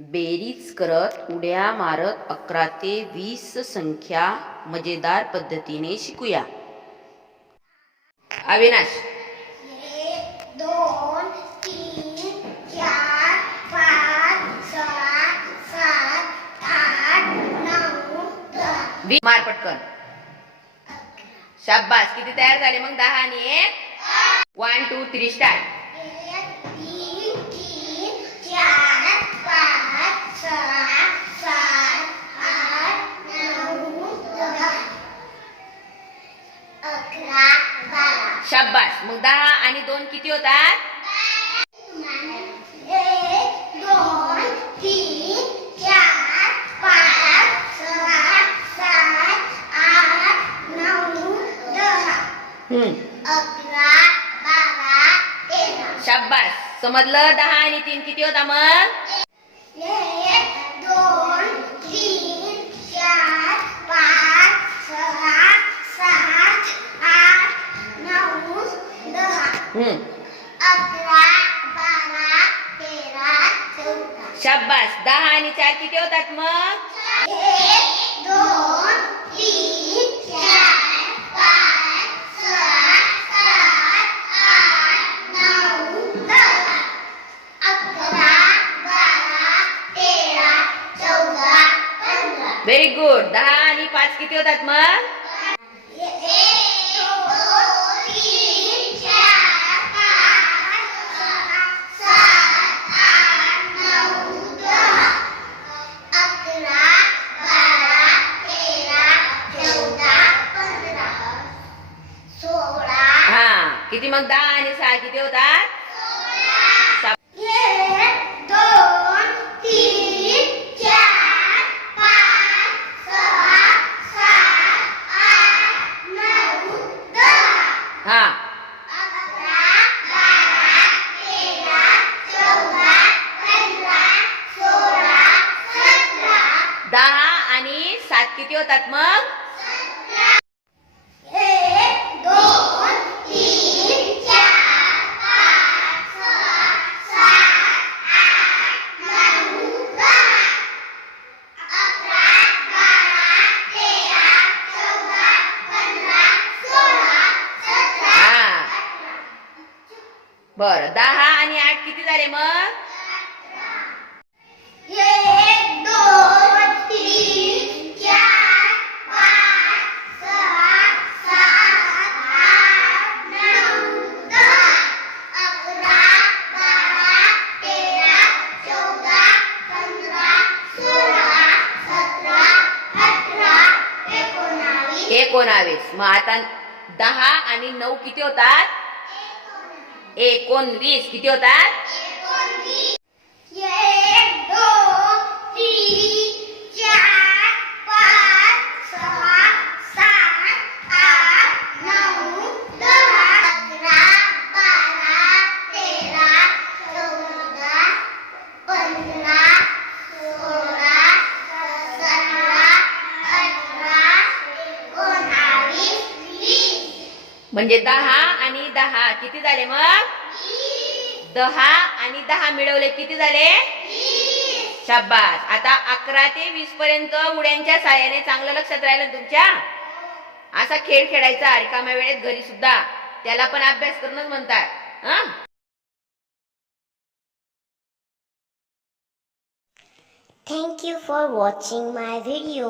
करत उड्या मारत अकरा ते वीस संख्या मजेदार पद्धतीने शिकूया. अविनाश. एक दोन तीन चार पाच सहा सात आठ नऊ दहा. वी- मार पटकन. शाब्बास किती तयार झाले मग दहा आणि एक? वन टू थ्री स्टार्ट एक तीन तीन चार पाच सहा सात आठ नऊ दहा अकरा बारा शाब्बास मग दहा आणि दोन किती होतात? एक दोन तीन चार पाच सहा सात आठ नऊ दहा हम्म. अकरा बारा तेरा शाब्बास समजलं? दहा आणि तीन किती होता मग? अकरा बारा तेरा चौदा. शाब्बास दहा आणि चार किती होतात मग? एक दोन तीन चार पाच सहा सात आठ नऊ दहा. अकरा बारा तेरा चौदा पंधरा. व्हेरी गुड दहा आणि पाच किती होतात मग? किती मग दहा आणि सहा किती होतात एक दोन तीन चार पाच सहा सात आठ नऊ दहा हा अकरा बारा तेरा चौदा पंधरा सोळा सतरा दहा आणि सात किती होतात मग एक दोन तीन चार पाच सहा सात आठ नऊ दहा अकरा बारा तेरा चौदा पंधरा सोळा सतरा हा बर दहा आणि आठ किती झाले मग? एक दोन तीन चार पाच सहा सात आठ नऊ दहा अकरा बारा तेरा चौदा पंधरा सोळा सतरा अठरा एकोणावीस. एकोणावीस. मग आता दहा आणि नऊ किती होतात? एकोणवीस. किती होतात? म्हणजे दहा आणि दहा. किती झाले मग? दहा. आणि दहा मिळवले किती झाले? शाबास. आता अकरा ते वीस पर्यंत उड्यांच्या साह्याने चांगलं लक्षात राहिलं तुमच्या? असा खेळ खेळायचा रिकाम्या वेळेत घरी सुद्धा. त्याला पण अभ्यास करूनच म्हणतात. हा? Thank you for watching my video.